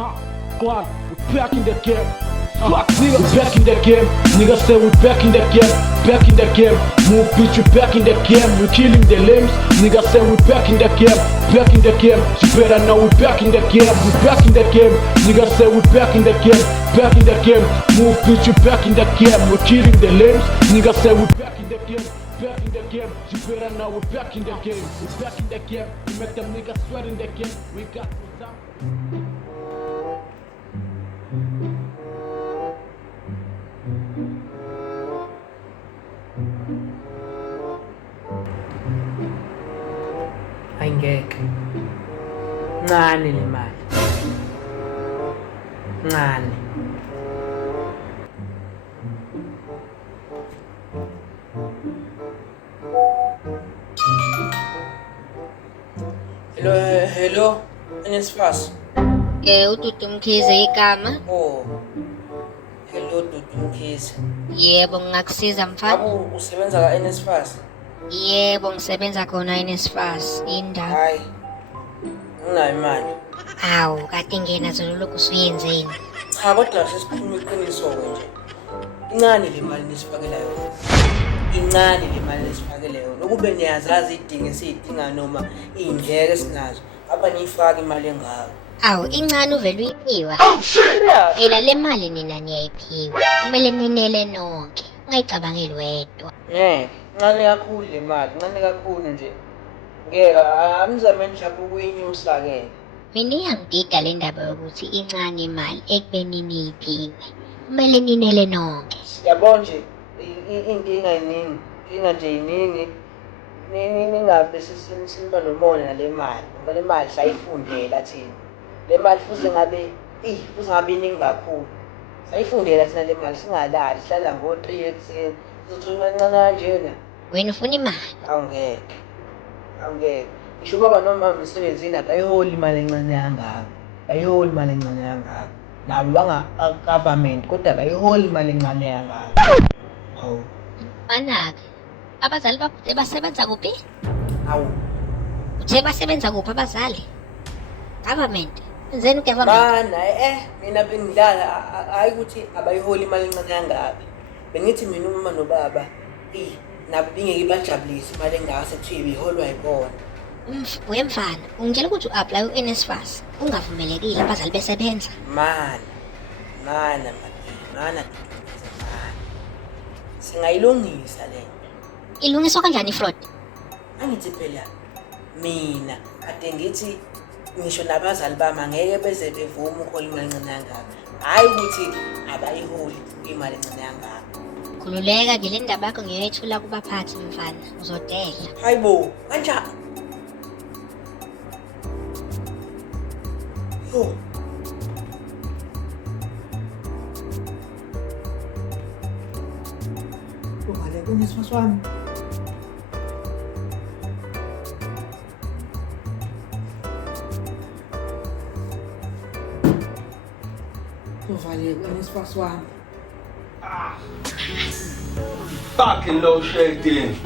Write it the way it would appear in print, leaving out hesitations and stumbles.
Go on, we're back in the game. Fuck, nigga, back in the game. Nigga say we back in the game. Back in the game. Move bitch, we back in the game. We killing the lames. Nigga say we back in the game. Back in the game. You better know we back in the game. We back in the game. Nigga say we back in the game. Back in the game. Move bitch, we back in the game. We killing the lames. Nigga say we back in the game. Back in the game. You better know we back in the game. We back in the game. We make them niggas sweat in the game. We got what's up. Ayingeke ncane le mali ncane. Hello NSFAS. uDudu Mkhize igama. Oh, hello Dudu Mkhize. Yebo, ngingakusiza mfana. Abu usebenza ka NSFAS? Yebo, ngisebenza khona eNSFAS indawo. Hayi, nginayo imali. Hawu, kade ngenazo lokhu usuyenzeni. Cha, kodwa sesikhuluma iqiniso nje. Incane le mali nisifakela yona. Incane le mali nisifakela yona. Ukube niyazazi idingo esiyidinga noma indleko esinazo, apha niyifaka imali engako. Awu, incane uvela uyiphiwa. Phela le mali nina niyayiphiwa. Kumele ninele nonke. Ungayicabangeli wedwa. Ncane kakhulu le mali, ncane kakhulu nje. Ngeke amizame nje ukuyinyusa-ke. Mina iyangidida le ndaba yokuthi incane imali ekubeni niyiphiwe. Kumele ninele nonke. Yabo nje inkinga iningi, inkinga nje iningi. Ningabe siniba nomona nale mali, ngoba le mali sayifundela thina. Le mali futhi ngabe iningi kakhulu. Sayifundela thina le mali singalali, sihlala ngo-3 ekuseni. Sizothola kancane kanjena. Wena ufuna imali? Angeke. Ngisho ubaba noma emsebenzini akayiholi imali encane kangaka. Ayiholi imali encane kangaka. Nabo banga-government kodwa akayiholi imali encane kangaka. Hawu. Mfana-ke, abazali bakho basebenza kuphi? Hawu. Uthe basebenza kuphi abazali? Government. Enzeni u-government? Mana, mina bengidlala hayi ukuthi abayiholi imali encane kangaka. Bengithi mina uma nobaba nabo bingeke bajabulise imali engaka sekuthiwa ibiholwa yibona. Wemfana, ungitshela ukuthi u-apply u-NSFAS ungavumelekile abazali besebenza. Mana. Singayilungisa le. Ilungiswa kanjani ifraud? Angithi phela mina kade ngithi ngisho nabazali bami angeke beze bevume ukuhola imali encane kangaka. Hayi ukuthi abayiholi imali encane kangaka. Khululeka-ke le ndaba yakho ngiyoyethula kubaphathi mfana, uzodela. Hayibo, kanjani? Yo. Ngale kuNSFAS wami. Ngale kuNSFAS wami. Fucking low shading.